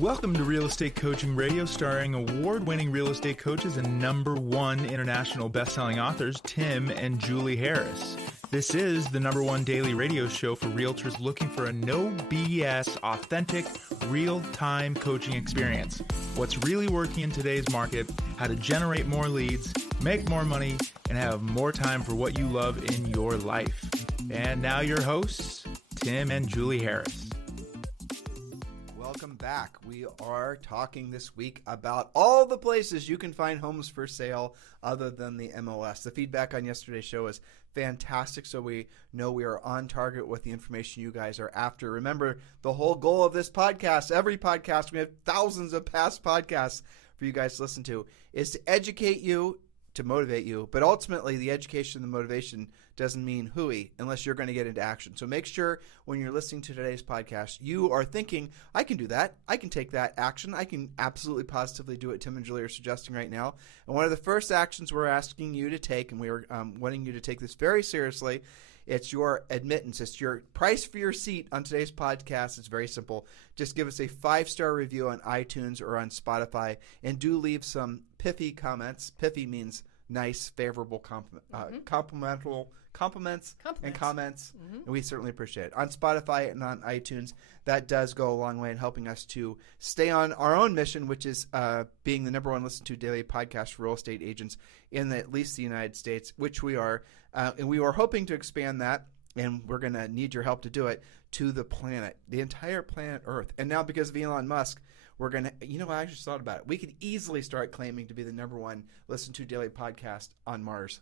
Welcome to Real Estate Coaching Radio, starring award-winning real estate coaches and #1 international best-selling authors, Tim and Julie Harris. This is the #1 daily radio show for realtors looking for a no BS, authentic, real-time coaching experience. What's really working in today's market, how to generate more leads, make more money, and have more time for what you love in your life. And now your hosts, Tim and Julie Harris. Welcome back. We are talking this week about all the places you can find homes for sale other than the MLS. The feedback on yesterday's show is fantastic, so we know we are on target with the information you guys are after. Remember, the whole goal of this podcast, every podcast, we have thousands of past podcasts for you guys to listen to, is to educate you, to motivate you, but ultimately the education and the motivation doesn't mean hooey unless you're going to get into action. So make sure when you're listening to today's podcast, you are thinking, I can do that. I can take that action. I can absolutely positively do what Tim and Julie are suggesting right now. And one of the first actions we're asking you to take, and we are wanting you to take this very seriously, it's your admittance. It's your price for your seat on today's podcast. It's very simple. Just give us a 5-star review on iTunes or on Spotify, and do leave some pithy comments. Pithy means nice, favorable, compliments and comments, and we certainly appreciate it. On Spotify and on iTunes, that does go a long way in helping us to stay on our own mission, which is being the #1 listened to daily podcast for real estate agents in at least the United States, which we are. And we are hoping to expand that, and we're going to need your help to do it, to the planet, the entire planet Earth. And now because of Elon Musk, we're going to, I just thought about it. We could easily start claiming to be the #1 listened to daily podcast on Mars.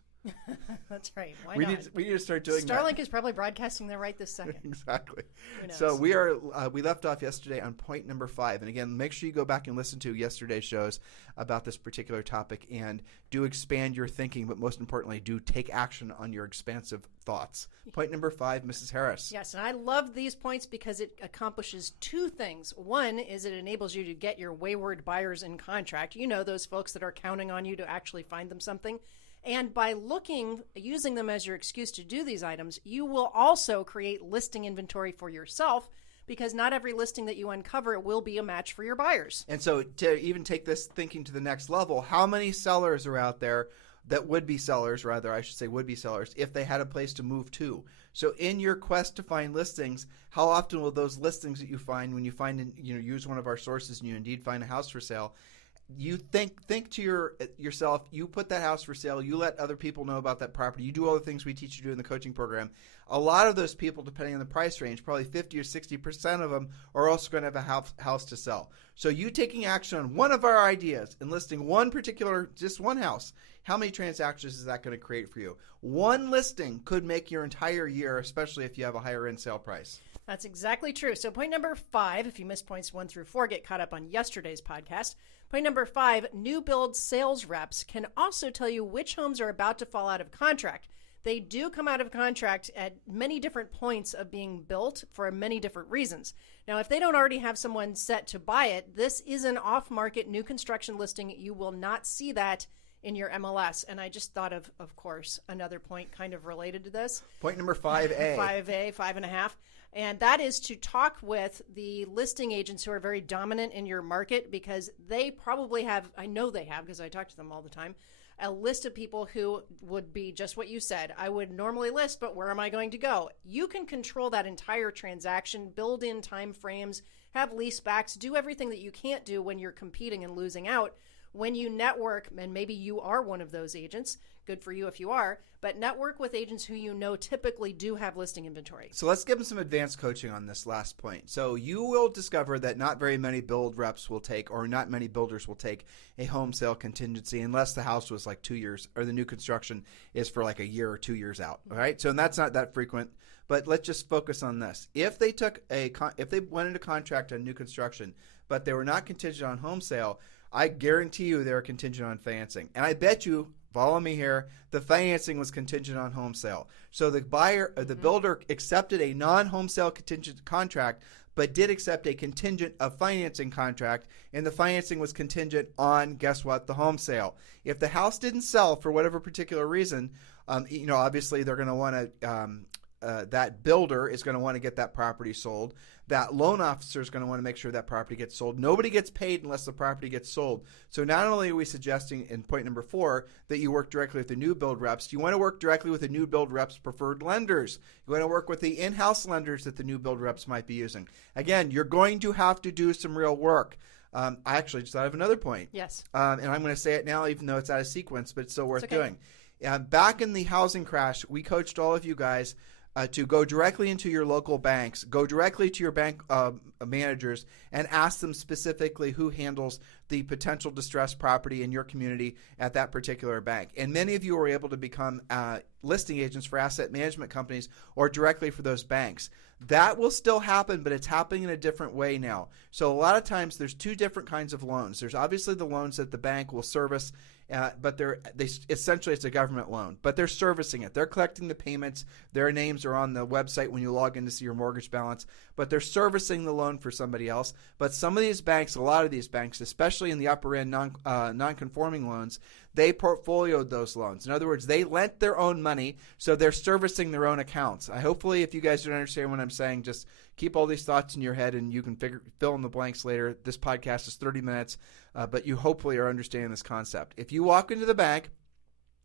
That's right. Why not? We need to start doing Starlink that. is probably broadcasting there right this second. Exactly. So we left off yesterday on point number 5. And again, make sure you go back and listen to yesterday's shows about this particular topic, and do expand your thinking, but most importantly, do take action on your expansive thoughts. Point number 5, Mrs. Harris. Yes, and I love these points because it accomplishes 2 things. One is it enables you to get your wayward buyers in contract. You know, those folks that are counting on you to actually find them something. And by using them as your excuse to do these items, you will also create listing inventory for yourself, because not every listing that you uncover will be a match for your buyers. And so to even take this thinking to the next level, how many sellers are out there that would be sellers, if they had a place to move to? So in your quest to find listings, how often will those listings that you find when you use one of our sources and you indeed find a house for sale, you think to yourself, you put that house for sale, you let other people know about that property, you do all the things we teach you to do in the coaching program. A lot of those people, depending on the price range, probably 50 or 60% of them are also going to have a house to sell. So you taking action on one of our ideas and listing just one house, how many transactions is that going to create for you? One listing could make your entire year, especially if you have a higher end sale price. That's exactly true. So point number 5, if you missed points 1 through 4, get caught up on yesterday's podcast. Point number 5, new build sales reps can also tell you which homes are about to fall out of contract. They do come out of contract at many different points of being built for many different reasons. Now, if they don't already have someone set to buy it, this is an off-market new construction listing. You will not see that in your MLS. And I just thought of course, another point kind of related to this. Point number 5A. 5A, 5.5. And that is to talk with the listing agents who are very dominant in your market, because they probably have, I know they have because I talk to them all the time, a list of people who would be just what you said. I would normally list, but where am I going to go? You can control that entire transaction, build in time frames, have lease backs, do everything that you can't do when you're competing and losing out. When you network, and maybe you are one of those agents, good for you if you are, but network with agents who you know typically do have listing inventory. So let's give them some advanced coaching on this last point. So you will discover that not very many build reps will take, or not many builders will take, a home sale contingency unless the house was like 2 years, or the new construction is for like a year or 2 years out. All right. So, and that's not that frequent, but let's just focus on this. If they went into contract on new construction, but they were not contingent on home sale, I guarantee you they're contingent on financing. And I bet you, follow me here, the financing was contingent on home sale. So the buyer, or the builder, accepted a non-home sale contingent contract, but did accept a contingent of financing contract, and the financing was contingent on, guess what, the home sale. If the house didn't sell for whatever particular reason, obviously they're going to want to that builder is going to want to get that property sold. That loan officer is going to want to make sure that property gets sold. Nobody gets paid unless the property gets sold. So not only are we suggesting in point number 4 that you work directly with the new build reps, you want to work directly with the new build reps' preferred lenders. You want to work with the in-house lenders that the new build reps might be using. Again, you're going to have to do some real work. I actually just thought of another point. Yes. And I'm going to say it now, even though it's out of sequence, but it's still worth doing. Back in the housing crash, we coached all of you guys to go directly into your local banks, go directly to your bank managers, and ask them specifically who handles the potential distressed property in your community at that particular bank. And many of you were able to become listing agents for asset management companies or directly for those banks. That will still happen, but it's happening in a different way now. So a lot of times there's 2 different kinds of loans. There's obviously the loans that the bank will service, but essentially it's a government loan, but they're servicing it. They're collecting the payments. Their names are on the website when you log in to see your mortgage balance, but they're servicing the loan for somebody else. But some of these banks, a lot of these banks, especially in the upper end non-conforming loans, they portfolioed those loans. In other words, they lent their own money, so they're servicing their own accounts. Hopefully, if you guys don't understand what I'm saying, just keep all these thoughts in your head and you can fill in the blanks later. This podcast is 30 minutes, but you hopefully are understanding this concept. If you walk into the bank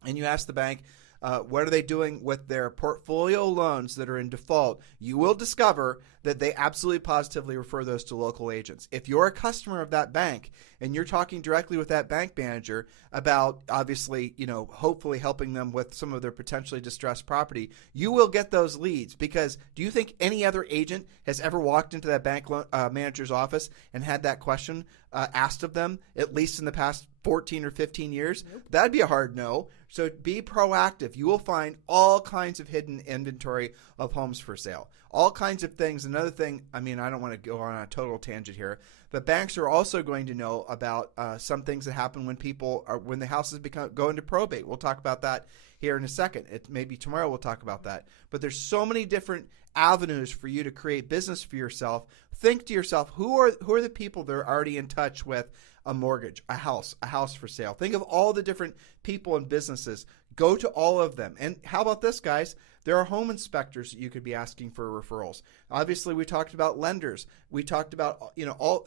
and you ask the bank, what are they doing with their portfolio loans that are in default, you will discover that they absolutely positively refer those to local agents. If you're a customer of that bank and you're talking directly with that bank manager about obviously, hopefully helping them with some of their potentially distressed property, you will get those leads. Because do you think any other agent has ever walked into that bank manager's office and had that question asked of them, at least in the past 14 or 15 years? Nope. That'd be a hard no. So be proactive. You will find all kinds of hidden inventory of homes for sale, all kinds of things. Another thing, I don't want to go on a total tangent here, but banks are also going to know about some things that happen when the houses go into probate. We'll talk about that here in a second. Maybe tomorrow we'll talk about that. But there's so many different avenues for you to create business for yourself. Think to yourself, who are the people that are already in touch with a mortgage, a house for sale? Think of all the different people and businesses. Go to all of them. And how about this, guys? There are home inspectors that you could be asking for referrals. Obviously, we talked about lenders. We talked about,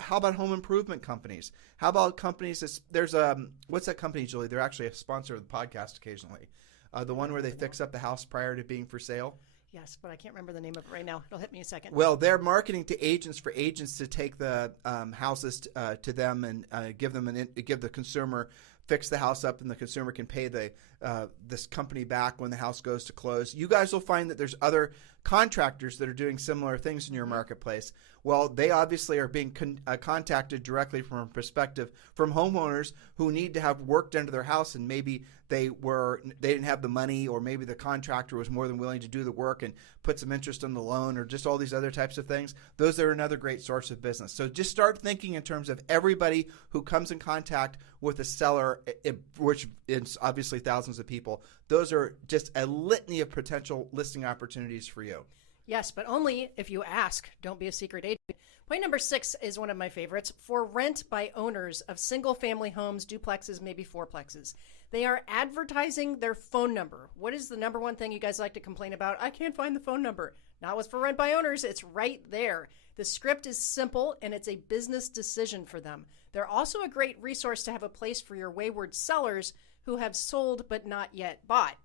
how about home improvement companies? How about companies? There's what's that company, Julie? They're actually a sponsor of the podcast occasionally. The one where they fix up the house prior to being for sale. Yes, but I can't remember the name of it right now. It'll hit me in a second. Well, they're marketing to agents for agents to take the houses to them and give the consumer, fix the house up, and the consumer can pay this company back when the house goes to close. You guys will find that there's other contractors that are doing similar things in your marketplace. Well, they obviously are being contacted directly from a perspective from homeowners who need to have work done to their house, and maybe they didn't have the money, or maybe the contractor was more than willing to do the work and put some interest on the loan, or just all these other types of things. Those are another great source of business. So just start thinking in terms of everybody who comes in contact with a seller, which is obviously thousands of people. Those are just a litany of potential listing opportunities for you. Yes, but only if you ask. Don't be a secret agent. Point number 6 is one of my favorites. For rent by owners of single-family homes, duplexes, maybe fourplexes. They are advertising their phone number. What is the number one thing you guys like to complain about? I can't find the phone number. Not with for rent by owners. It's right there. The script is simple, and it's a business decision for them. They're also a great resource to have a place for your wayward sellers who have sold but not yet bought.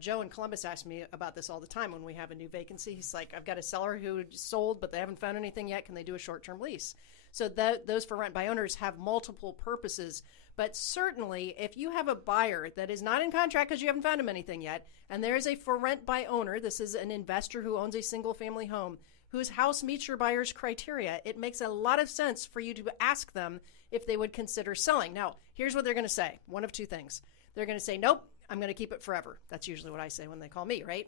Joe in Columbus asks me about this all the time when we have a new vacancy. He's like, I've got a seller who sold, but they haven't found anything yet. Can they do a short-term lease? So those for rent by owners have multiple purposes. But certainly, if you have a buyer that is not in contract because you haven't found him anything yet, and there is a for rent by owner, this is an investor who owns a single-family home, whose house meets your buyer's criteria, it makes a lot of sense for you to ask them if they would consider selling. Now, here's what they're going to say. One of two things. They're going to say, nope, I'm going to keep it forever. That's usually what I say when they call me, right?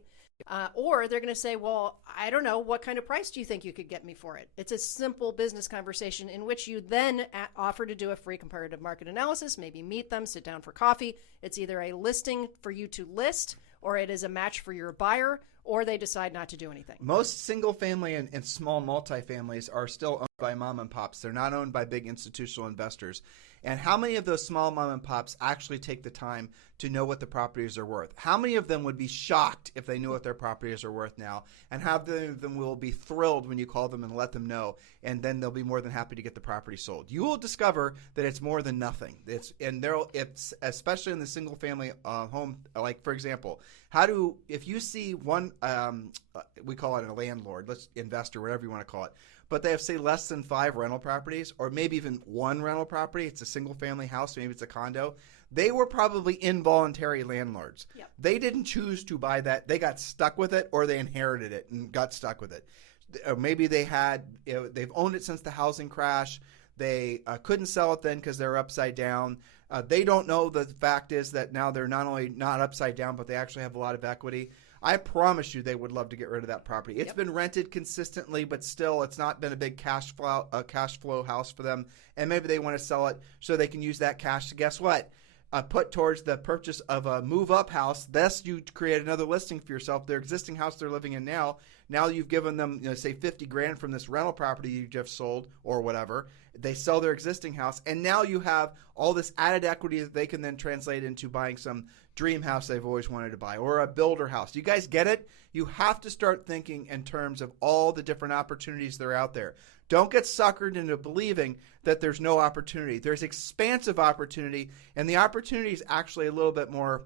Or they're going to say, well, I don't know, what kind of price do you think you could get me for it? It's a simple business conversation in which you then offer to do a free comparative market analysis, maybe meet them, sit down for coffee. It's either a listing for you to list, or it is a match for your buyer, or they decide not to do anything. Most single family and small multifamilies are still by mom and pops. They're not owned by big institutional investors. And how many of those small mom and pops actually take the time to know what the properties are worth? How many of them would be shocked if they knew what their properties are worth now? And how many of them will be thrilled when you call them and let them know? And then they'll be more than happy to get the property sold. You will discover that it's more than nothing. It's especially in the single family home. Like, for example, if you see one, we call it a landlord, investor, whatever you want to call it, but they have, say, less than 5 rental properties, or maybe even 1 rental property. It's a single family house, maybe it's a condo. They were probably involuntary landlords. Yep. They didn't choose to buy that. They got stuck with it, or they inherited it and got stuck with it. Or maybe they've owned it since the housing crash. They couldn't sell it then because they're upside down. They don't know the fact is that now they're not only not upside down, but they actually have a lot of equity. I promise you they would love to get rid of that property. It's been rented consistently, but still it's not been a big cash flow house for them. And maybe they want to sell it so they can use that cash to, guess what? Put towards the purchase of a move-up house. Thus, you create another listing for yourself. Their existing house they're living in now you've given them, say, $50,000 from this rental property you just sold or whatever. They sell their existing house, and now you have all this added equity that they can then translate into buying some dream house they've always wanted to buy, or a builder house. You guys get it? You have to start thinking in terms of all the different opportunities that are out there. Don't get suckered into believing that there's no opportunity. There's expansive opportunity, and the opportunity is actually a little bit more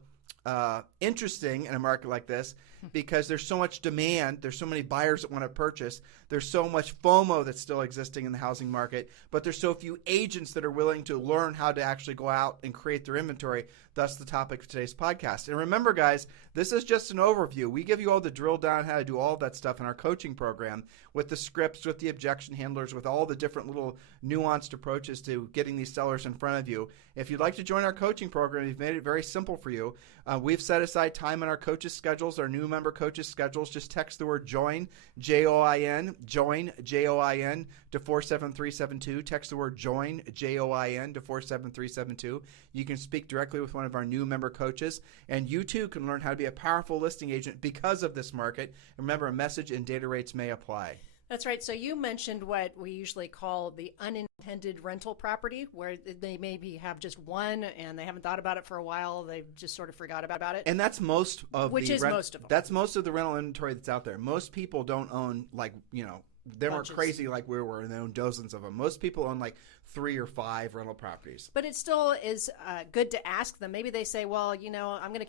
interesting in a market like this because there's so much demand. There's so many buyers that want to purchase. There's so much FOMO that's still existing in the housing market, but there's so few agents that are willing to learn how to actually go out and create their inventory. Thus, the topic of today's podcast. And remember, guys, this is just an overview. We give you all the drill down how to do all that stuff in our coaching program with the scripts, with the objection handlers, with all the different little nuanced approaches to getting these sellers in front of you. If you'd like to join our coaching program, we've made it very simple for you. We've set aside time in our coaches' schedules, our new member coaches' schedules. Just text the word JOIN, J-O-I-N, JOIN, J-O-I-N, to 47372. Text the word JOIN, J-O-I-N, to 47372. You can speak directly with one of our new member coaches, and you too can learn how to be a powerful listing agent because of this market. Remember, a message and data rates may apply. That's right. So you mentioned what we usually call the unintended rental property, where they maybe have just one and they haven't thought about it for a while. They've just sort of forgot about it. And that's most of most of them. That's most of the rental inventory that's out there. Most people don't own, they weren't crazy like we were, and they own dozens of them. Most people own 3 or 5 rental properties. But it still is good to ask them. Maybe they say, well, I'm going to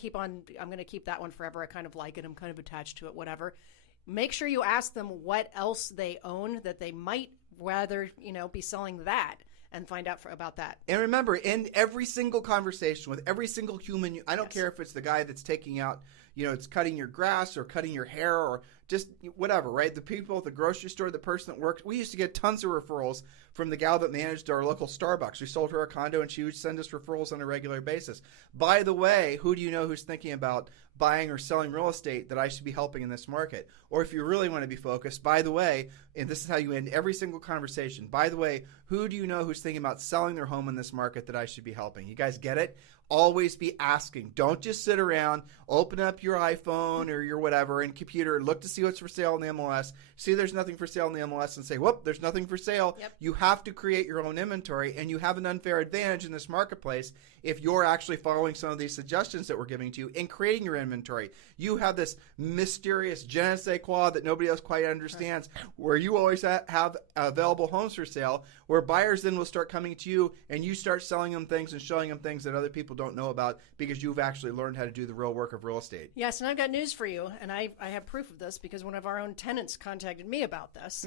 keep that one forever. I kind of like it. I'm kind of attached to it, whatever. Make sure you ask them what else they own that they might rather, be selling that, and find out about that. And remember, in every single conversation with every single human, I don't care if it's the guy that's taking out, it's cutting your grass or cutting your hair or just whatever, right? The people at the grocery store, the person that works. We used to get tons of referrals from the gal that managed our local Starbucks. We sold her a condo, and she would send us referrals on a regular basis. By the way, who do you know who's thinking about buying or selling real estate that I should be helping in this market? Or if you really want to be focused, by the way, and this is how you end every single conversation, by the way, who do you know who's thinking about selling their home in this market that I should be helping? You guys get it? Always be asking. Don't just sit around, open up your iPhone or your whatever and computer, look to see what's for sale in the MLS, see there's nothing for sale in the MLS and say, whoop, there's nothing for sale. Yep. You have to create your own inventory, and you have an unfair advantage in this marketplace if you're actually following some of these suggestions that we're giving to you and creating your inventory. You have this mysterious je ne sais quoi that nobody else quite understands, where you always have available homes for sale, where buyers then will start coming to you and you start selling them things and showing them things that other people don't know about because you've actually learned how to do the real work of real estate. Yes, and I've got news for you, and I have proof of this because one of our own tenants contacted me about this.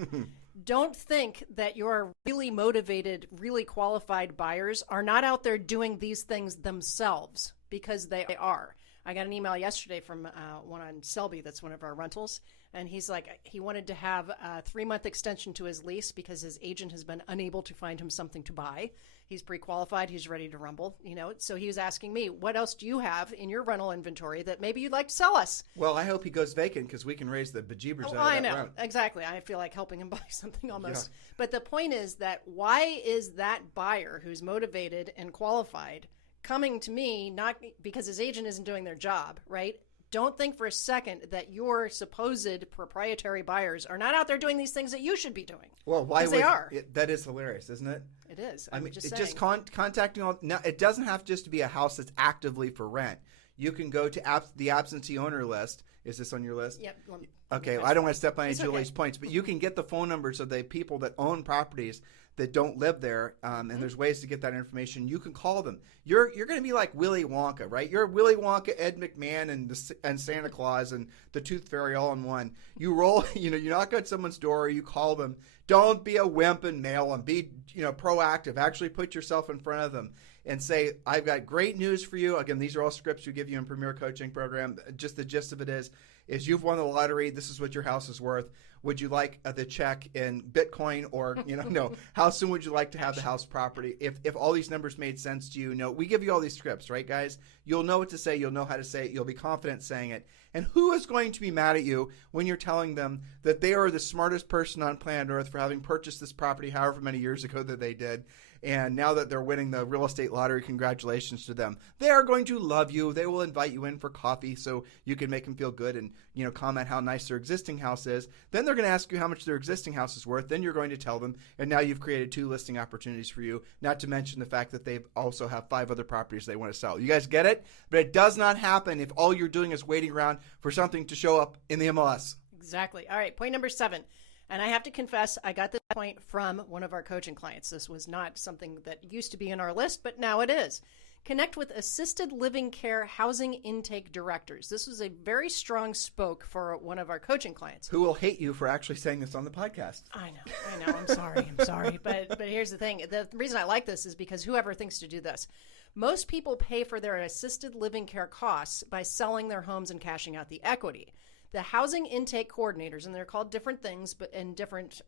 Don't think that your really motivated, really qualified buyers are not out there doing these things themselves, because they are. I got an email yesterday from one on Selby that's one of our rentals, and he's like, he wanted to have a 3-month extension to his lease because his agent has been unable to find him something to buy. He's pre-qualified. He's ready to rumble, So he was asking me, what else do you have in your rental inventory that maybe you'd like to sell us? Well, I hope he goes vacant because we can raise the bejeebers out of that I know. rent. Exactly. I feel like helping him buy something almost. Yeah. But the point is that why is that buyer who's motivated and qualified coming to me, not because his agent isn't doing their job, right? Don't think for a second that your supposed proprietary buyers are not out there doing these things that you should be doing. Well, why would they are? That is hilarious, isn't it? It is. I mean, just it's saying. just contacting all. Now, it doesn't have just to be a house that's actively for rent. You can go to the absentee owner list. Is this on your list? Yep. Okay, I don't want to step on any It's Julie's okay. points, but you can get the phone numbers of the people that own properties that don't live there, and there's ways to get that information. You can call them. You're going to be like Willy Wonka, right? You're Willy Wonka, Ed McMahon, and Santa Claus and the Tooth Fairy all in one. You roll, you knock on someone's door, you call them. Don't be a wimp and mail them. Be, proactive. Actually put yourself in front of them and say, I've got great news for you. Again, these are all scripts we give you in Premier Coaching Program. Just the gist of it is you've won the lottery. This is what your house is worth. Would you like the check in Bitcoin or, no, how soon would you like to have the house property? If all these numbers made sense to you, we give you all these scripts, right, guys? You'll know what to say. You'll know how to say it. You'll be confident saying it. And who is going to be mad at you when you're telling them that they are the smartest person on planet Earth for having purchased this property however many years ago that they did? And now that they're winning the real estate lottery, congratulations to them. They are going to love you. They will invite you in for coffee so you can make them feel good and, comment how nice their existing house is. Then they're going to ask you how much their existing house is worth. Then you're going to tell them. And now you've created 2 listing opportunities for you, not to mention the fact that they also have 5 other properties they want to sell. You guys get it? But it does not happen if all you're doing is waiting around for something to show up in the MLS. Exactly. All right. Point number 7. And I have to confess, I got this point from one of our coaching clients. This was not something that used to be in our list, but now it is. Connect with assisted living care housing intake directors. This was a very strong spoke for one of our coaching clients. Who will hate you for actually saying this on the podcast. I know. I'm sorry. But here's the thing. The reason I like this is because whoever thinks to do this, most people pay for their assisted living care costs by selling their homes and cashing out the equity. The housing intake coordinators, and they're called different things, but in different,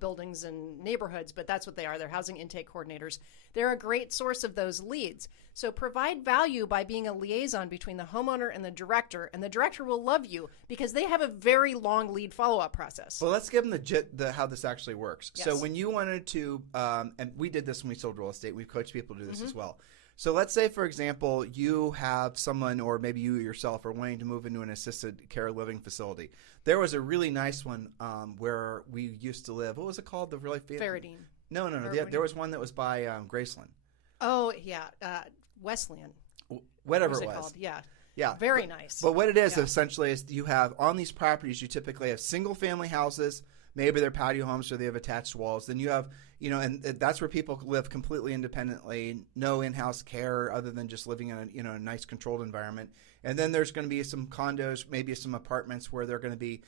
buildings and neighborhoods, but that's what they are. They're housing intake coordinators. They're a great source of those leads. So provide value by being a liaison between the homeowner and the director will love you because they have a very long lead follow-up process. Well, let's give them the how this actually works. Yes. So when you wanted to, and we did this when we sold real estate, we've coached people to do this as well. So let's say, for example, you have someone, or maybe you yourself are wanting to move into an assisted care living facility. There was a really nice one where we used to live. What was it called? The really Faradine. No. There was one that was by Graceland. Oh, yeah. Wesleyan. Whatever What it was was. called? Yeah. Yeah. Very nice. But what it is essentially is you have on these properties, you typically have single family houses. Maybe they're patio homes or they have attached walls. Then you have, and that's where people live completely independently, no in-house care other than just living in a nice controlled environment. And then there's going to be some condos, maybe some apartments where they're going to be,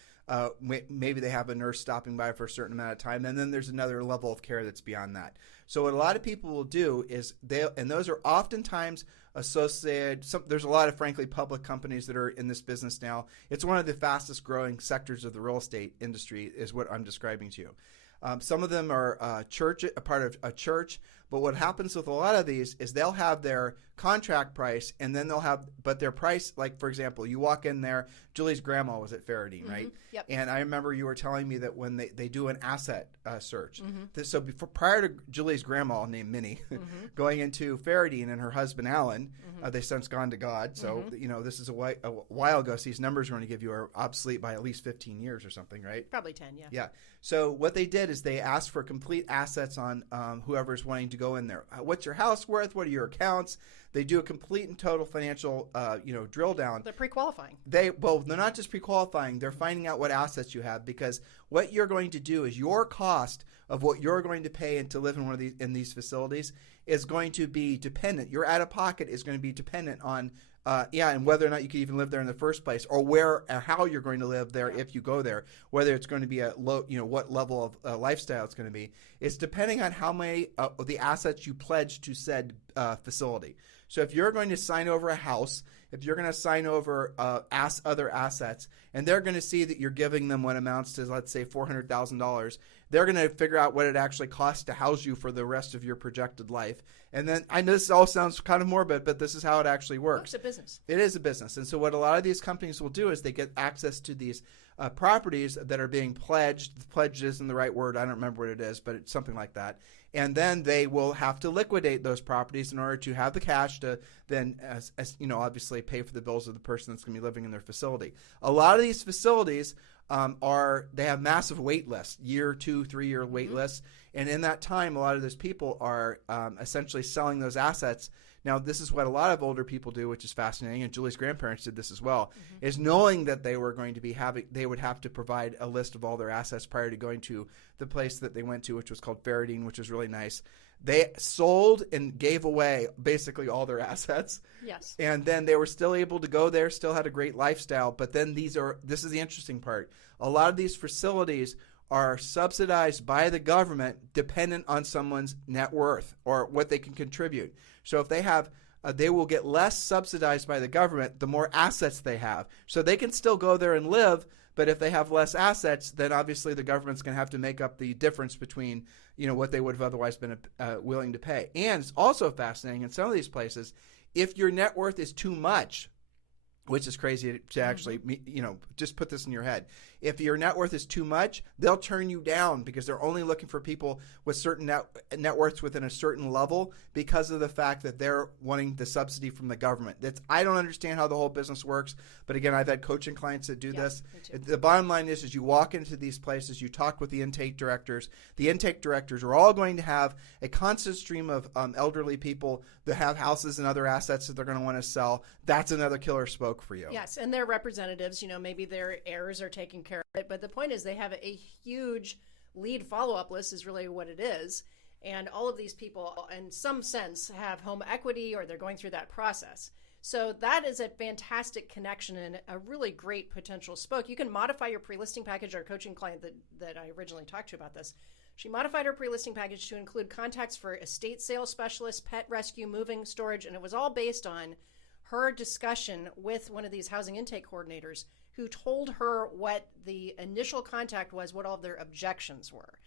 maybe they have a nurse stopping by for a certain amount of time. And then there's another level of care that's beyond that. So what a lot of people will do is and those are oftentimes associated. There's a lot of, frankly, public companies that are in this business now. It's one of the fastest growing sectors of the real estate industry is what I'm describing to you. Some of them are a part of a church, but what happens with a lot of these is they'll have their contract price, and then but their price, like, for example, you walk in there, Julie's grandma was at Faradine, right? Yep. And I remember you were telling me that when they do an asset search, so prior to Julie's grandma named Minnie going into Faradine and her husband Alan, they since gone to God, so this is a while ago, so these numbers we're going to give you are obsolete by at least 15 years or something, right? Probably 10, yeah. Yeah. So what they did is they asked for complete assets on whoever's wanting to go in there. What's your house worth? What are your accounts? They do a complete and total financial, drill down. They're pre-qualifying. They're not just pre-qualifying. They're finding out what assets you have, because what you're going to do is your cost of what you're going to pay and to live in these facilities is going to be dependent. Your out-of-pocket is going to be dependent on and whether or not you can even live there in the first place, or where or how you're going to live there if you go there, whether it's going to be a low, what level of lifestyle it's going to be. It's depending on how many of the assets you pledge to said facility. So if you're going to sign over a house, if you're going to sign over other assets, and they're going to see that you're giving them what amounts to, let's say, $400,000, they're going to figure out what it actually costs to house you for the rest of your projected life. And then, I know this all sounds kind of morbid, but this is how it actually works. It's a business. It is a business. And so what a lot of these companies will do is they get access to these properties that are being pledged. Pledged isn't the right word. I don't remember what it is, but it's something like that. And then they will have to liquidate those properties in order to have the cash to then, obviously pay for the bills of the person that's going to be living in their facility. A lot of these facilities they have massive wait lists, 2, 3 year wait lists. And in that time, a lot of those people are essentially selling those assets. Now, this is what a lot of older people do, which is fascinating, and Julie's grandparents did this as well, is knowing that they were going to be they would have to provide a list of all their assets prior to going to the place that they went to, which was called Faradine, which was really nice. They sold and gave away basically all their assets. Yes. And then they were still able to go there, still had a great lifestyle. But then this is the interesting part. A lot of these facilities are subsidized by the government dependent on someone's net worth or what they can contribute. So if they have, they will get less subsidized by the government the more assets they have. So they can still go there and live, but if they have less assets, then obviously the government's going to have to make up the difference between what they would have otherwise been willing to pay. And it's also fascinating in some of these places, if your net worth is too much, which is crazy to actually, just put this in your head. If your net worth is too much, they'll turn you down because they're only looking for people with certain net worths within a certain level because of the fact that they're wanting the subsidy from the government. I don't understand how the whole business works, but again, I've had coaching clients that do this. The bottom line is you walk into these places, you talk with the intake directors. The intake directors are all going to have a constant stream of elderly people that have houses and other assets that they're going to want to sell. That's another killer spoke for you. Yes, and their representatives, maybe their heirs are taking care of it, but the point is they have a huge lead follow-up list is really what it is, and all of these people in some sense have home equity or they're going through that process. So that is a fantastic connection and a really great potential spoke. You can modify your pre-listing package. Our coaching client that I originally talked to about this, she modified her pre-listing package to include contacts for estate sales specialists, pet rescue, moving, storage, and it was all based on her discussion with one of these housing intake coordinators who told her what the initial contact was, what all of their objections were.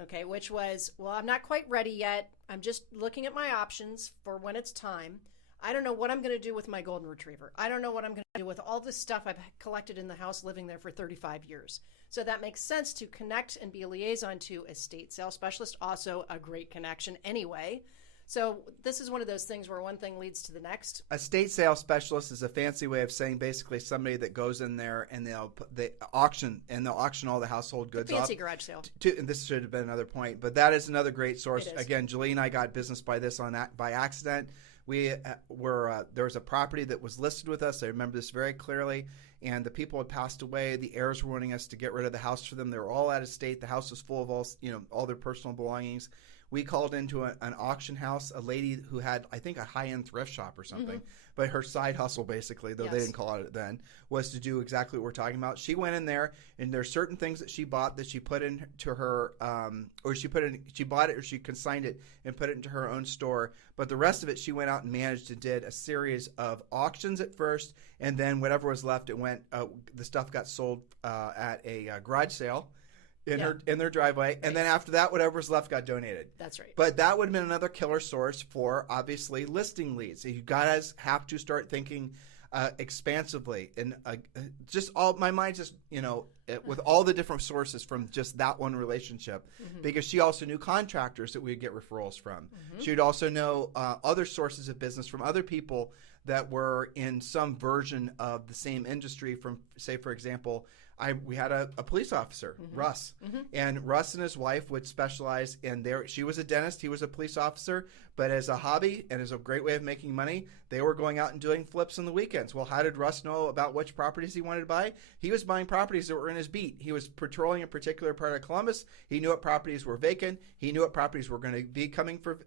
Okay, which was, well, I'm not quite ready yet. I'm just looking at my options for when it's time. I don't know what I'm going to do with my golden retriever. I don't know what I'm going to do with all this stuff I've collected in the house living there for 35 years. So that makes sense to connect and be a liaison to estate sales specialist, also a great connection anyway. So this is one of those things where one thing leads to the next. A estate sales specialist is a fancy way of saying basically somebody that goes in there and they'll auction all the household goods off. Fancy garage sale. And this should have been another point, but that is another great source. Again, Julie and I got business by accident. There was a property that was listed with us. I remember this very clearly. And the people had passed away. The heirs were wanting us to get rid of the house for them. They were all out of state. The house was full of all their personal belongings. We called into an auction house, a lady who had, I think, a high-end thrift shop or something. But her side hustle, basically, though they didn't call it then, was to do exactly what we're talking about. She went in there, and there's certain things that she bought that she put into her, she bought it or she consigned it and put it into her own store. But the rest of it, she went out and managed and did a series of auctions at first, and then whatever was left, the stuff got sold at a garage sale. In their driveway, right. And then after that, whatever's left got donated. That's right. But that would have been another killer source for obviously listing leads. You guys have to start thinking expansively, and my mind just with all the different sources from just that one relationship, because she also knew contractors that we'd get referrals from. She would also know other sources of business from other people that were in some version of the same industry. From, say, for example, we had a police officer, Russ, and Russ and his wife would specialize in she was a dentist, he was a police officer, but as a hobby and as a great way of making money, they were going out and doing flips on the weekends. Well, how did Russ know about which properties he wanted to buy? He was buying properties that were in his beat. He was patrolling a particular part of Columbus. He knew what properties were vacant. He knew what properties were going to be coming for,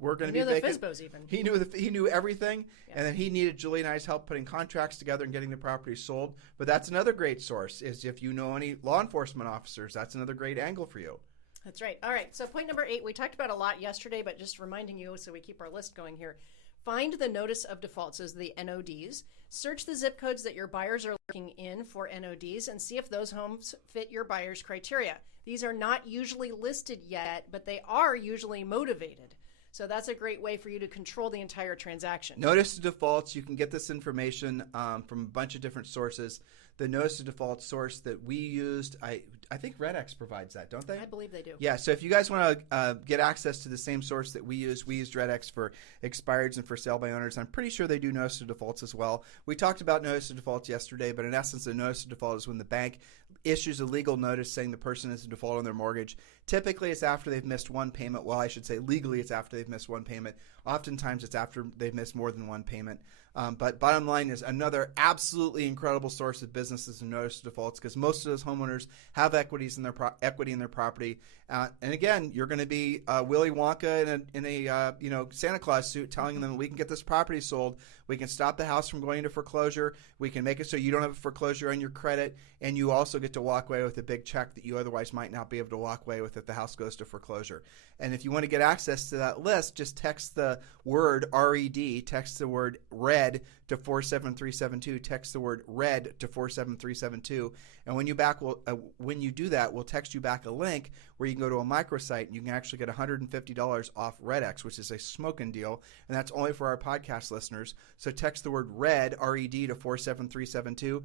were going to be vacant. FSBOs even. He knew everything, and then he needed Julie and I's help putting contracts together and getting the properties sold. But that's another great source, is if you know any law enforcement officers, that's another great angle for you. That's right. All right. So point number 8, we talked about a lot yesterday, but just reminding you so we keep our list going here. Find the notice of defaults, as the NODs. Search the zip codes that your buyers are looking in for NODs and see if those homes fit your buyer's criteria. These are not usually listed yet, but they are usually motivated. So that's a great way for you to control the entire transaction. Notice the defaults. You can get this information from a bunch of different sources. the notice of default source that we used. I think RedX provides that, don't they? I believe they do. Yeah, so if you guys want to get access to the same source that we used RedX for expireds and for sale by owners. I'm pretty sure they do notice of defaults as well. We talked about notice of defaults yesterday, but in essence, a notice of default is when the bank issues a legal notice saying the person is in default on their mortgage. Typically, it's after they've missed one payment. Well, I should say legally it's after they've missed one payment. Oftentimes, it's after they've missed more than one payment. But bottom line is another absolutely incredible source of businesses and notice of defaults, because most of those homeowners have equity in their property. And again, you're going to be Willy Wonka in a Santa Claus suit, telling them we can get this property sold. We can stop the house from going into foreclosure. We can make it so you don't have a foreclosure on your credit, and you also get to walk away with a big check that you otherwise might not be able to walk away with if the house goes to foreclosure. And if you want to get access to that list, just text the word RED, text the word RED to 47372, text the word RED to 47372, and when you do that, we'll text you back a link where you can go to a microsite and you can actually get $150 off RedX, which is a smoking deal, and that's only for our podcast listeners. So text the word RED, R-E-D, to 47372.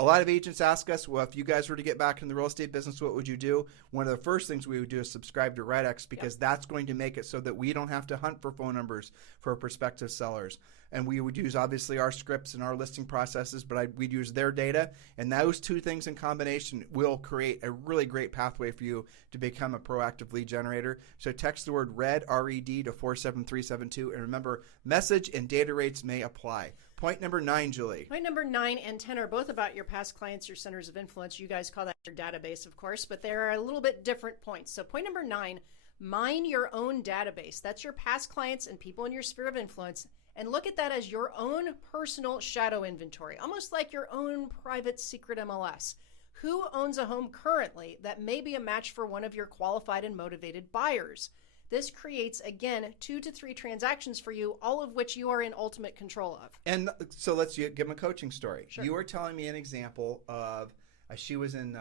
A lot of agents ask us, well, if you guys were to get back in the real estate business, what would you do? One of the first things we would do is subscribe to RedX, because that's going to make it so that we don't have to hunt for phone numbers for prospective sellers. And we would use, obviously, our scripts and our listing processes, but we'd use their data. And those two things in combination will create a really great pathway for you to become a proactive lead generator. So text the word RED, R-E-D, to 47372. And remember, message and data rates may apply. Point number 9, Julie. Point number 9 and 10 are both about your past clients, your centers of influence. You guys call that your database, of course, but they're a little bit different points. So point number 9, mine your own database. That's your past clients and people in your sphere of influence. And look at that as your own personal shadow inventory, almost like your own private secret MLS. Who owns a home currently that may be a match for one of your qualified and motivated buyers? This creates, again, 2 to 3 transactions for you, all of which you are in ultimate control of. And so let's give them a coaching story. Sure. You were telling me an example of she is in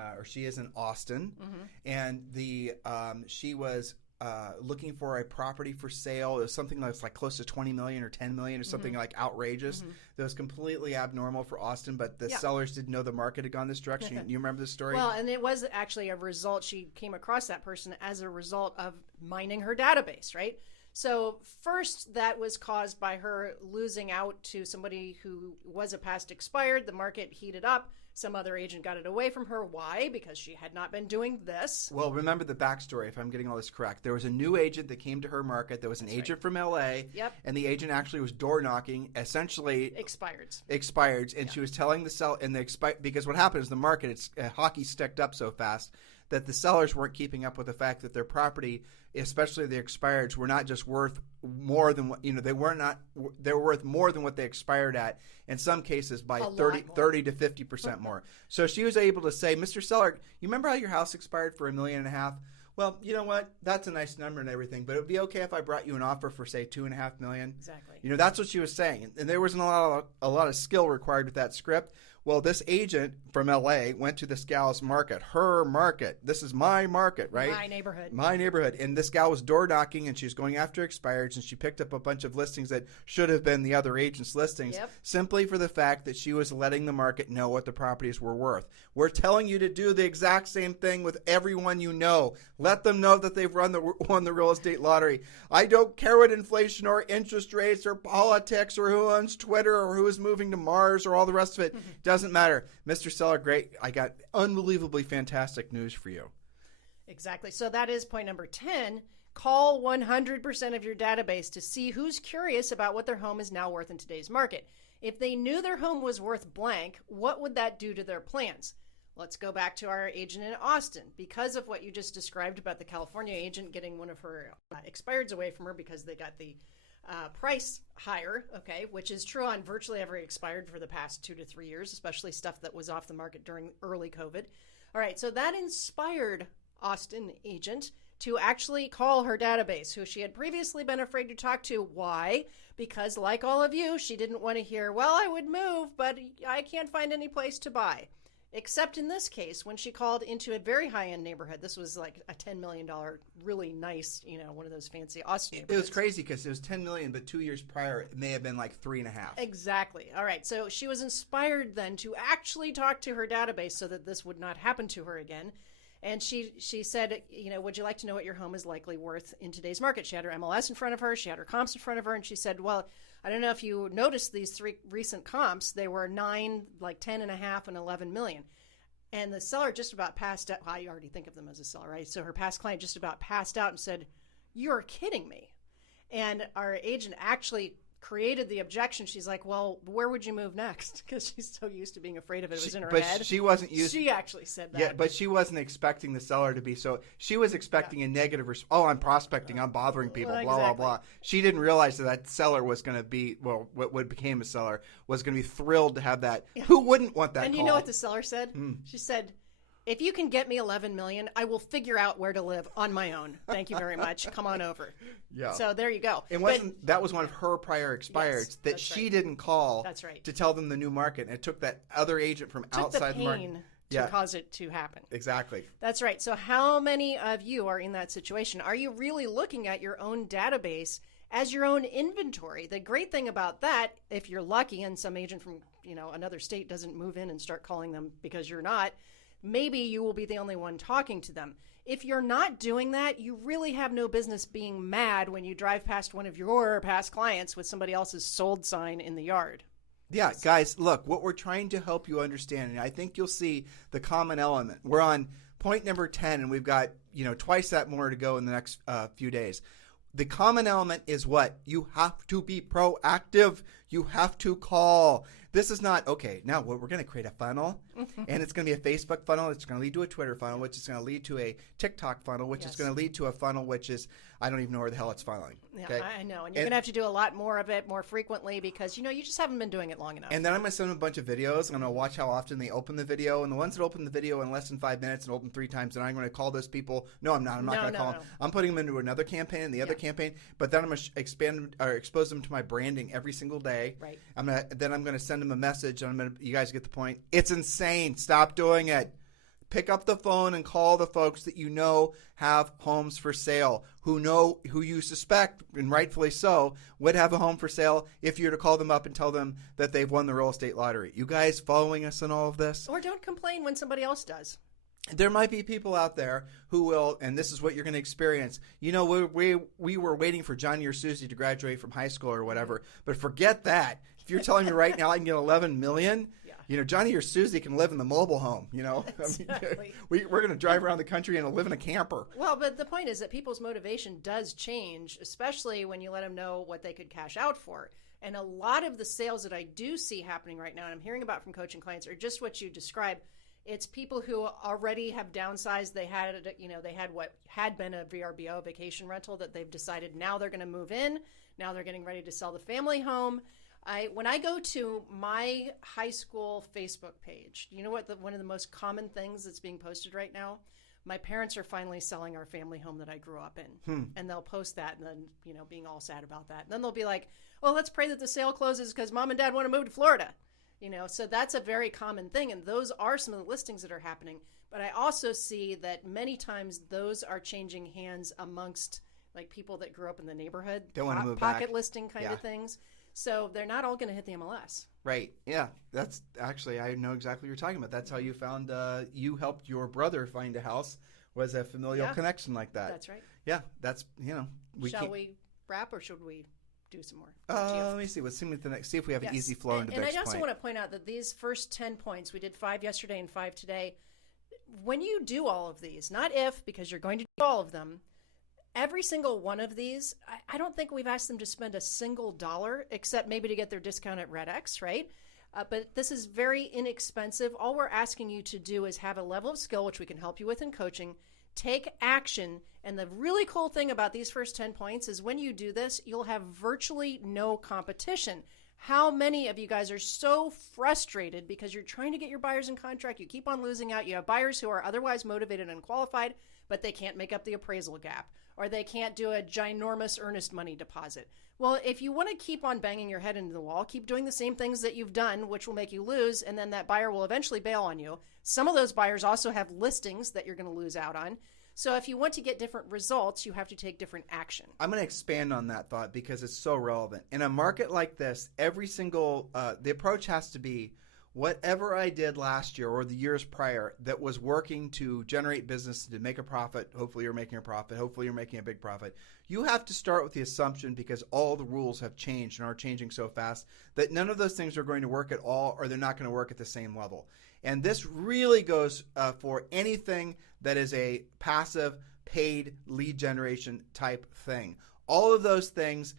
Austin, and she was looking for a property for sale. It was something that's like close to 20 million or 10 million or something like outrageous. That was completely abnormal for Austin, but the sellers didn't know the market had gone this direction. You remember the story? Well, and it was actually a result. She came across that person as a result of mining her database, right? So first, that was caused by her losing out to somebody who was a past expired. The market heated up. Some other agent got it away from her. Why? Because she had not been doing this. Well, remember the backstory, if I'm getting all this correct. There was a new agent that came to her market. There was an agent from L.A. Yep. And the agent actually was door knocking, essentially expireds. And she was telling the seller, because what happened is the market, hockey sticked up so fast that the sellers weren't keeping up with the fact that their property, especially the expireds, were not just worth more than what, they were worth more than what they expired at, in some cases by 30 to 50% more. So she was able to say, Mr. Seller, you remember how your house expired for $1.5 million? Well, you know what? That's a nice number and everything, but it would be okay if I brought you an offer for, say, $2.5 million. Exactly. That's what she was saying, and there wasn't a lot of skill required with that script. Well, this agent from L.A. went to this gal's market, her market. This is my market, right? My neighborhood. And this gal was door knocking, and she was going after expireds, and she picked up a bunch of listings that should have been the other agent's listings, simply for the fact that she was letting the market know what the properties were worth. We're telling you to do the exact same thing with everyone you know. Let them know that they've won the real estate lottery. I don't care what inflation or interest rates or politics or who owns Twitter or who is moving to Mars or all the rest of it. Doesn't matter. Mr. Seller, great. I got unbelievably fantastic news for you. Exactly. So that is point number 10. Call 100% of your database to see who's curious about what their home is now worth in today's market. If they knew their home was worth blank, what would that do to their plans? Let's go back to our agent in Austin. Because of what you just described about the California agent getting one of her expireds away from her because they got the price higher, okay, which is true on virtually every expired for the past 2 to 3 years, especially stuff that was off the market during early COVID. All right, so that inspired Austin agent to actually call her database, who she had previously been afraid to talk to. Why? Because like all of you, she didn't want to hear, well, I would move, but I can't find any place to buy. Except in this case, when she called into a very high-end neighborhood, this was like a $10 million, really nice, one of those fancy Austin neighborhoods. It was crazy because it was $10 million, but 2 years prior, it may have been like 3.5. Exactly. All right. So she was inspired then to actually talk to her database so that this would not happen to her again. And she said, would you like to know what your home is likely worth in today's market? She had her MLS in front of her. She had her comps in front of her. And she said, well, I don't know if you noticed these 3 recent comps. They were 9, like 10.5 and 11 million. And the seller just about passed out. Well, I already think of them as a seller, right? So her past client just about passed out and said, "You're kidding me." And our agent actually created the objection. She's like, well, where would you move next? Because she's so used to being afraid of it. It was in her head. But she wasn't used. She actually said that. Yeah, but she wasn't expecting the seller to be so. She was expecting a negative response. Oh, I'm prospecting. I'm bothering people. Well, blah, exactly. blah, blah. She didn't realize that seller was going to be, well, what became a seller was going to be thrilled to have that. Yeah. Who wouldn't want that And call? You know what the seller said? She said, if you can get me 11 million, I will figure out where to live on my own. Thank you very much. Come on over. Yeah. So there you go. And that was one of her prior expireds that she right. didn't call That's right. to tell them the new market. And it took that other agent from outside the market. To cause it to happen. Exactly. That's right. So how many of you are in that situation? Are you really looking at your own database as your own inventory? The great thing about that, if you're lucky and some agent from another state doesn't move in and start calling them because you're not, maybe you will be the only one talking to them. If you're not doing that, you really have no business being mad when you drive past one of your past clients with somebody else's sold sign in the yard. Yeah, guys, look, what we're trying to help you understand, and I think you'll see the common element. We're on point number 10, and we've got, twice that more to go in the next few days. The common element is what? You have to be proactive. You have to call. This is not, okay, now we're going to create a funnel, and it's going to be a Facebook funnel. It's going to lead to a Twitter funnel, which is going to lead to a TikTok funnel, which is going to lead to a funnel, which is, I don't even know where the hell it's funneling. Okay? Yeah, I know. And you're going to have to do a lot more of it more frequently because, you just haven't been doing it long enough. And then I'm going to send them a bunch of videos. I'm going to watch how often they open the video. And the ones that open the video in less than 5 minutes and open 3 times, and I'm going to call those people. No, I'm not. I'm not going to call them. I'm putting them into another campaign and the other campaign. But then I'm going to expose them to my branding every single day. Right. Then I'm going to send them a message. And you guys get the point. It's insane. Stop doing it. Pick up the phone and call the folks that you know have homes for sale, who you suspect, and rightfully so, would have a home for sale if you were to call them up and tell them that they've won the real estate lottery. You guys following us in all of this? Or don't complain when somebody else does. There might be people out there who will, and this is what you're going to experience. We were waiting for Johnny or Susie to graduate from high school or whatever, but forget that. If you're telling me right now I can get 11 million, Johnny or Susie can live in the mobile home. Exactly. We're going to drive around the country and live in a camper. Well, but the point is that people's motivation does change, especially when you let them know what they could cash out for. And a lot of the sales that I do see happening right now, and I'm hearing about from coaching clients, are just what you described. It's people who already have downsized. They had what had been a VRBO, vacation rental, that they've decided now they're going to move in. Now they're getting ready to sell the family home. When I go to my high school Facebook page, you know what one of the most common things that's being posted right now? My parents are finally selling our family home that I grew up in. And they'll post that and then, being all sad about that. And then they'll be like, oh, let's pray that the sale closes because mom and dad want to move to Florida. So that's a very common thing. And those are some of the listings that are happening. But I also see that many times those are changing hands amongst like people that grew up in the neighborhood. Don't want to move pocket back. listing kind of things. So they're not all going to hit the MLS. Right. Yeah. That's actually, I know exactly what you're talking about. That's how you found, you helped your brother find a house, was a familial connection like that. That's right. Yeah. That's, Shall we wrap or should we do some more? Let me see. Let's see if we have an easy flow into the next And I also point. want to point out that these first 10 points, we did 5 yesterday and 5 today. When you do all of these, not if, because you're going to do all of them, every single one of these, I don't think we've asked them to spend a single dollar, except maybe to get their discount at RedX, right? But this is very inexpensive. All we're asking you to do is have a level of skill, which we can help you with in coaching, take action. And the really cool thing about these first 10 points is when you do this, you'll have virtually no competition. How many of you guys are so frustrated because you're trying to get your buyers in contract, you keep on losing out, you have buyers who are otherwise motivated and qualified, but they can't make up the appraisal gap, or they can't do a ginormous earnest money deposit. Well, if you want to keep on banging your head into the wall, keep doing the same things that you've done, which will make you lose, and then that buyer will eventually bail on you. Some of those buyers also have listings that you're going to lose out on. So if you want to get different results, you have to take different action. I'm going to expand on that thought because it's so relevant. In a market like this, every single, the approach has to be, whatever I did last year or the years prior that was working to generate business, to make a profit, hopefully you're making a profit, hopefully you're making a big profit, you have to start with the assumption, because all the rules have changed and are changing so fast, that none of those things are going to work at all, or they're not going to work at the same level. And this really goes for anything that is a passive, paid lead generation type thing. All of those things,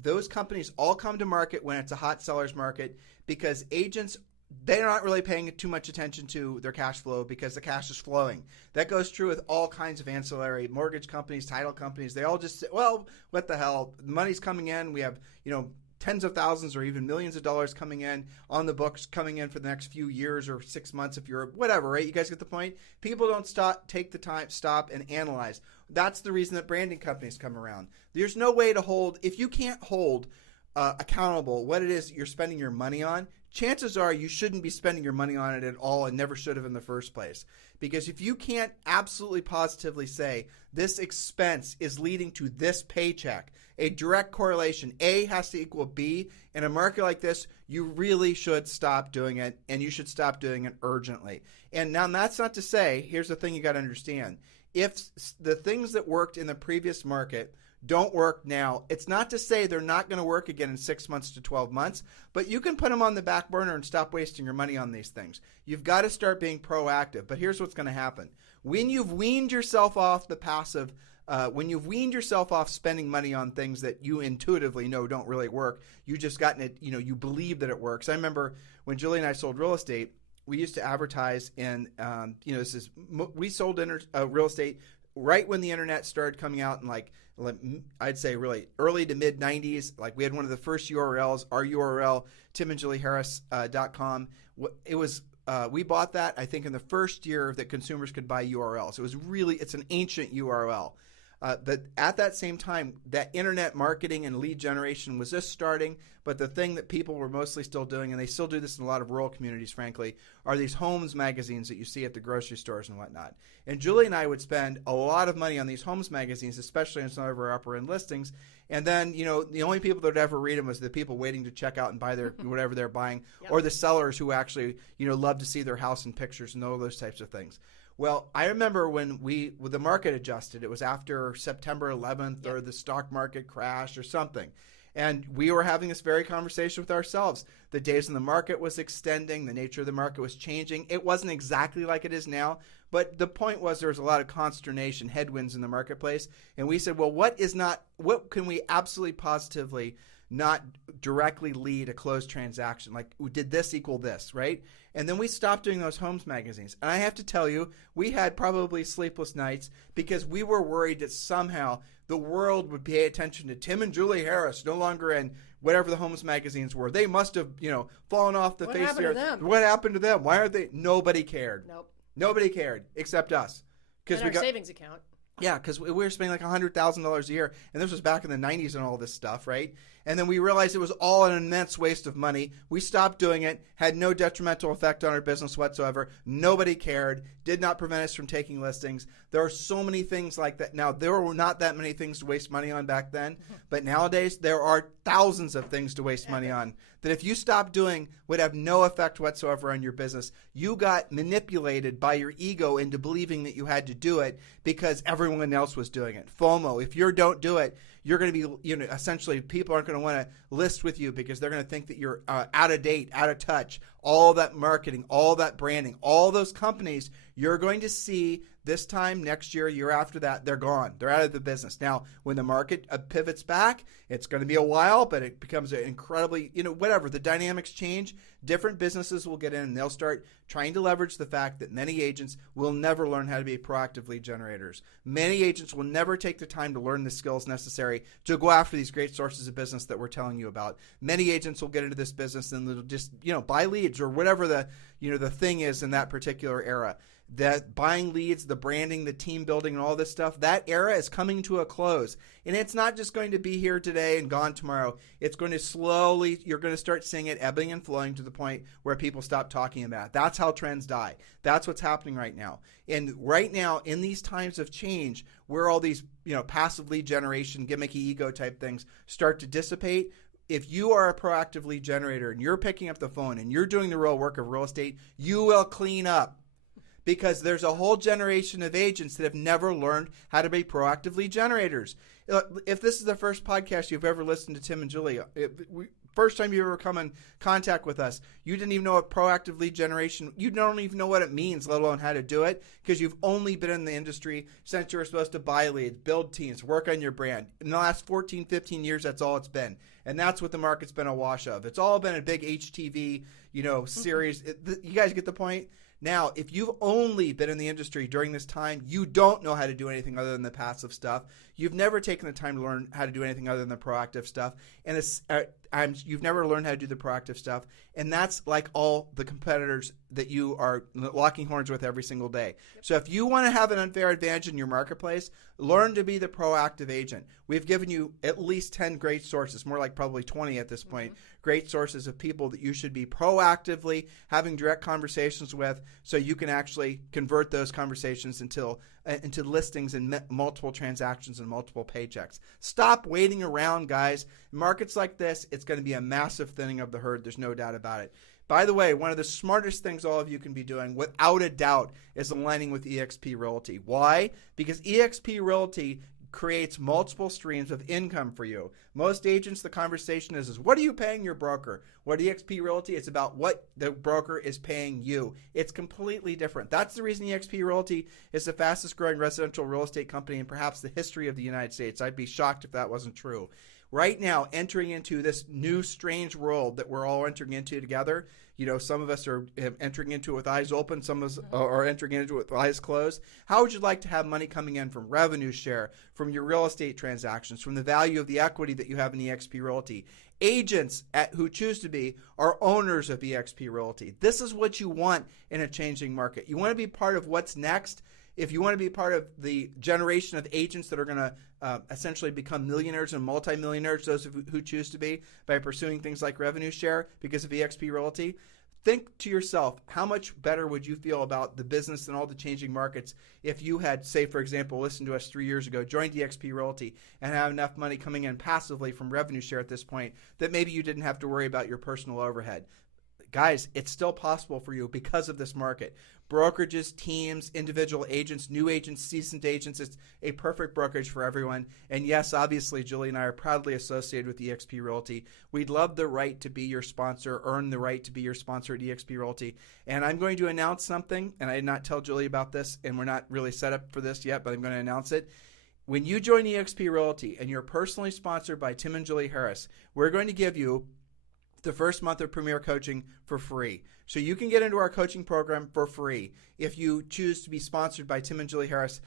those companies all come to market when it's a hot seller's market, because agents, they're not really paying too much attention to their cash flow because the cash is flowing. That goes true with all kinds of ancillary mortgage companies, title companies. They all just say, well, what the hell? The money's coming in. We have, tens of thousands or even millions of dollars coming in on the books, coming in for the next few years or 6 months if you're whatever, right? You guys get the point? People don't take the time, stop and analyze. That's the reason that branding companies come around. There's no way to hold, if you can't hold accountable what it is that you're spending your money on, chances are you shouldn't be spending your money on it at all and never should have in the first place. Because if you can't absolutely positively say this expense is leading to this paycheck, a direct correlation, A has to equal B, in a market like this, you really should stop doing it, and you should stop doing it urgently. And now that's not to say, here's the thing you got to understand. If the things that worked in the previous market don't work now, it's not to say they're not going to work again in 6 months to 12 months, but you can put them on the back burner and stop wasting your money on these things. You've got to start being proactive. But here's what's going to happen. When you've weaned yourself off the passive, when you've weaned yourself off spending money on things that you intuitively know don't really work, you just gotten it, you believe that it works. I remember when Julie and I sold real estate, we used to advertise in, we sold real estate right when the internet started coming out in I'd say really early to mid 90s. Like we had one of the first URLs, our URL, timandjulieharris.com. It was, we bought that, I think, in the first year that consumers could buy URLs. It's an ancient URL. But at that same time, that internet marketing and lead generation was just starting. But the thing that people were mostly still doing, and they still do this in a lot of rural communities, frankly, are these homes magazines that you see at the grocery stores and whatnot. And Julie and I would spend a lot of money on these homes magazines, especially on some of our upper end listings. And then, the only people that would ever read them was the people waiting to check out and buy their whatever they're buying, yep. Or the sellers who actually, love to see their house in pictures and all those types of things. Well, I remember when the market adjusted, it was after September 11th, yep. Or the stock market crashed or something. And we were having this very conversation with ourselves. The days in the market was extending. The nature of the market was changing. It wasn't exactly like it is now. But the point was there was a lot of consternation, headwinds in the marketplace. And we said, well, what can we absolutely positively not directly lead a closed transaction? Like, did this equal this, right? And then we stopped doing those homes magazines. And I have to tell you, we had probably sleepless nights because we were worried that somehow the world would pay attention to Tim and Julie Harris, no longer in whatever the homes magazines were. They must have, fallen off the face of the earth. What happened to them? What happened to them? Why aren't they? Nobody cared. Nope. Nobody cared except us. And our savings account. Yeah, because we were spending like $100,000 a year, and this was back in the 90s and all this stuff, right? And then we realized it was all an immense waste of money. We stopped doing it, had no detrimental effect on our business whatsoever. Nobody cared, did not prevent us from taking listings. There are so many things like that. Now, there were not that many things to waste money on back then, but nowadays there are thousands of things to waste money on that if you stopped doing would have no effect whatsoever on your business. You got manipulated by your ego into believing that you had to do it because everyone else was doing it. FOMO, if you don't do it, you're going to be, essentially people aren't going to want to list with you because they're going to think that you're out of date, out of touch. All that marketing, all that branding, all those companies, you're going to see this time next year, year after that, they're gone. They're out of the business. Now, when the market pivots back, it's going to be a while, but it becomes an incredibly, whatever. The dynamics change. Different businesses will get in and they'll start trying to leverage the fact that many agents will never learn how to be proactive lead generators. Many agents will never take the time to learn the skills necessary to go after these great sources of business that we're telling you about. Many agents will get into this business and they'll just, buy leads or whatever the thing is in that particular era. the buying leads, the branding, the team building, and all this stuff, that era is coming to a close. And it's not just going to be here today and gone tomorrow. It's going to slowly, you're going to start seeing it ebbing and flowing to the point where people stop talking about it. That's how trends die. That's what's happening right now. And right now, in these times of change, where all these, passive lead generation, gimmicky ego type things start to dissipate, if you are a proactive lead generator and you're picking up the phone and you're doing the real work of real estate, you will clean up. Because there's a whole generation of agents that have never learned how to be proactive lead generators. If this is the first podcast you've ever listened to Tim and Julie, first time you ever come in contact with us, you didn't even know what proactive lead generation, you don't even know what it means, let alone how to do it, because you've only been in the industry since you were supposed to buy leads, build teams, work on your brand. In the last 14, 15 years, that's all it's been. And that's what the market's been awash of. It's all been a big HTV, series. You guys get the point? Now, if you've only been in the industry during this time, you don't know how to do anything other than the passive stuff. You've never taken the time to learn how to do anything other than the proactive stuff. And you've never learned how to do the proactive stuff. And that's like all the competitors that you are locking horns with every single day. So if you want to have an unfair advantage in your marketplace, learn to be the proactive agent. We've given you at least 10 great sources, more like probably 20 at this point, great sources of people that you should be proactively having direct conversations with so you can actually convert those conversations into listings and multiple transactions and multiple paychecks. Stop waiting around, guys. In markets like this, it's going to be a massive thinning of the herd. There's no doubt about it. By the way, one of the smartest things all of you can be doing, without a doubt, is aligning with EXP Realty. Why? Because EXP Realty creates multiple streams of income for you. Most agents, the conversation is what are you paying your broker? What EXP Realty, it's about what the broker is paying you. It's completely different. That's the reason EXP Realty is the fastest growing residential real estate company in perhaps the history of the United States. I'd be shocked if that wasn't true. Right now, entering into this new strange world that we're all entering into together, some of us are entering into it with eyes open, some of us are entering into it with eyes closed. How would you like to have money coming in from revenue share, from your real estate transactions, from the value of the equity that you have in EXP Realty? Agents who choose to be are owners of EXP Realty. This is what you want in a changing market. You want to be part of what's next. If you want to be part of the generation of agents that are going to essentially become millionaires and multimillionaires, those who choose to be, by pursuing things like revenue share because of EXP Realty, think to yourself, how much better would you feel about the business and all the changing markets if you had, say, for example, listened to us 3 years ago, joined EXP Realty, and have enough money coming in passively from revenue share at this point that maybe you didn't have to worry about your personal overhead. Guys, it's still possible for you because of this market. Brokerages, teams, individual agents, new agents, seasoned agents, it's a perfect brokerage for everyone. And yes, obviously, Julie and I are proudly associated with EXP Realty. We'd love the right to be your sponsor, earn the right to be your sponsor at EXP Realty. And I'm going to announce something, and I did not tell Julie about this, and we're not really set up for this yet, but I'm going to announce it. When you join EXP Realty and you're personally sponsored by Tim and Julie Harris, we're going to give you the first month of Premier Coaching for free. So you can get into our coaching program for free if you choose to be sponsored by Tim and Julie Harris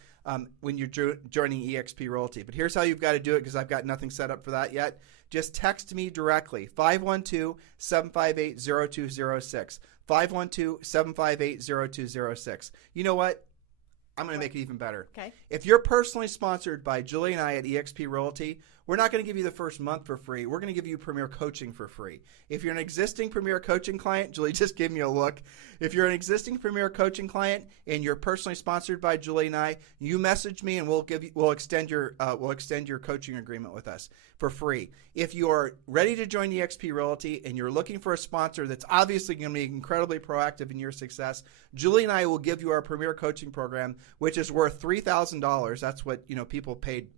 when you're joining EXP Realty. But here's how you've got to do it, because I've got nothing set up for that yet. Just text me directly, 512-758-0206. 512-758-0206. You know what? I'm going to make it even better. Okay. If you're personally sponsored by Julie and I at EXP Realty, we're not going to give you the first month for free. We're going to give you Premier Coaching for free. If you're an existing Premier Coaching client, Julie just gave me a look. If you're an existing Premier Coaching client and you're personally sponsored by Julie and I, you message me and we'll extend your coaching agreement with us for free. If you are ready to join EXP Realty and you're looking for a sponsor that's obviously going to be incredibly proactive in your success, Julie and I will give you our Premier Coaching program, which is worth $3,000. That's what people paid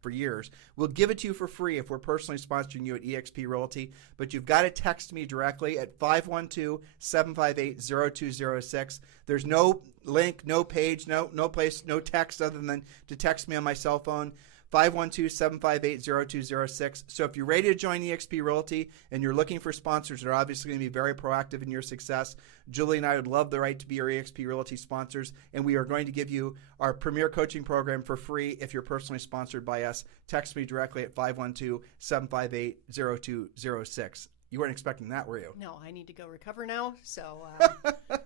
for years. We'll give it to you for free if we're personally sponsoring you at EXP Realty, but you've got to text me directly at 512-758-0206. There's no link, no page, no place, no text other than to text me on my cell phone. 512-758-0206. So if you're ready to join EXP Realty and you're looking for sponsors that are obviously going to be very proactive in your success, Julie and I would love the right to be your EXP Realty sponsors, and we are going to give you our Premier Coaching Program for free if you're personally sponsored by us. Text me directly at 512-758-0206. You weren't expecting that, were you? No, I need to go recover now. So,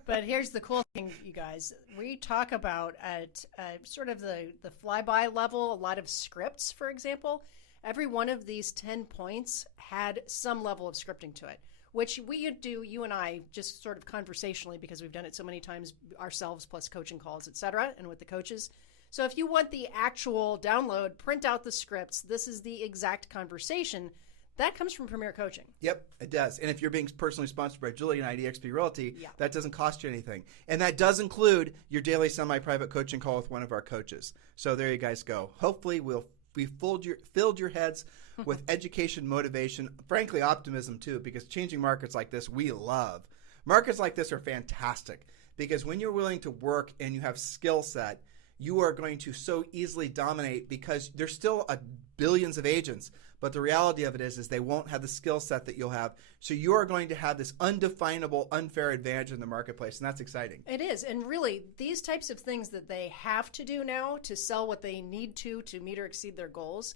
but here's the cool thing, you guys. We talk about at sort of the flyby level, a lot of scripts, for example. Every one of these 10 points had some level of scripting to it, which we do, you and I, just sort of conversationally, because we've done it so many times ourselves, plus coaching calls, et cetera, and with the coaches. So if you want the actual download, print out the scripts. This is the exact conversation. That comes from Premier Coaching. Yep, it does. And if you're being personally sponsored by Julie and I, EXP Realty, Yeah. that doesn't cost you anything. And that does include your daily semi-private coaching call with one of our coaches. So there you guys go. Hopefully we filled your heads with education, motivation, frankly, optimism too, because changing markets like this, we love. Markets like this are fantastic because when you're willing to work and you have skill set, you are going to so easily dominate because there's still billions of agents. But the reality of it is they won't have the skill set that you'll have. So you are going to have this undefinable, unfair advantage in the marketplace, and that's exciting. It is. And really, these types of things that they have to do now to sell what they need to meet or exceed their goals,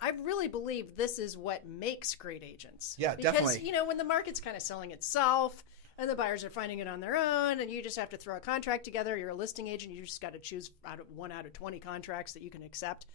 I really believe this is what makes great agents. Yeah, because, definitely. Because, when the market's kind of selling itself and the buyers are finding it on their own and you just have to throw a contract together, you're a listing agent, you just got to choose one out of 20 contracts that you can accept.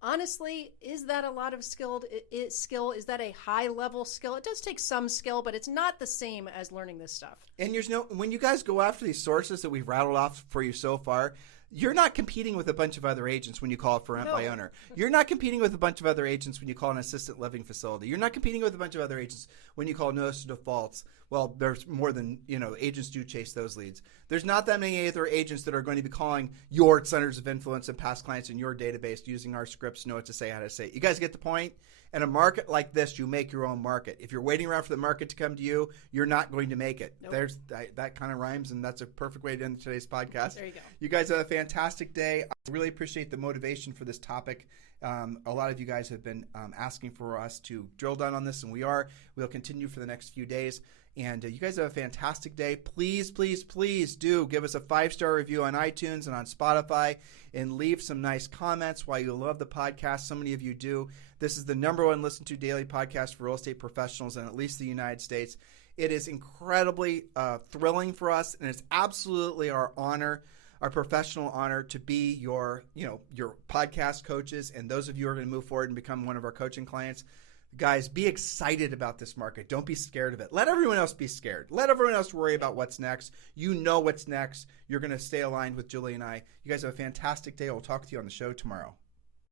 Honestly, is that a lot of skill? Is that a high-level skill? It does take some skill, but it's not the same as learning this stuff. And when you guys go after these sources that we've rattled off for you so far, you're not competing with a bunch of other agents when you call for rent by owner. You're not competing with a bunch of other agents when you call an assisted living facility. You're not competing with a bunch of other agents when you call notice of defaults. Well, there's more than, agents do chase those leads. There's not that many other agents that are going to be calling your centers of influence and past clients in your database using our scripts to know what to say, how to say it. You guys get the point? In a market like this, you make your own market. If you're waiting around for the market to come to you, you're not going to make it. Nope. There's that kind of rhymes, and that's a perfect way to end today's podcast. There you go. You guys have a fantastic day. I really appreciate the motivation for this topic. A lot of you guys have been asking for us to drill down on this, and we'll continue for the next few days. And you guys have a fantastic day. Please, please, please do give us a 5-star review on iTunes and on Spotify and leave some nice comments why you love the podcast. So many of you do. This is the #1 listened to daily podcast for real estate professionals in at least the United States. It is incredibly thrilling for us, and it's absolutely our honor, our professional honor to be your podcast coaches. And those of you who are going to move forward and become one of our coaching clients, guys, be excited about this market. Don't be scared of it. Let everyone else be scared. Let everyone else worry about what's next. You know what's next. You're going to stay aligned with Julie and I. You guys have a fantastic day. We'll talk to you on the show tomorrow.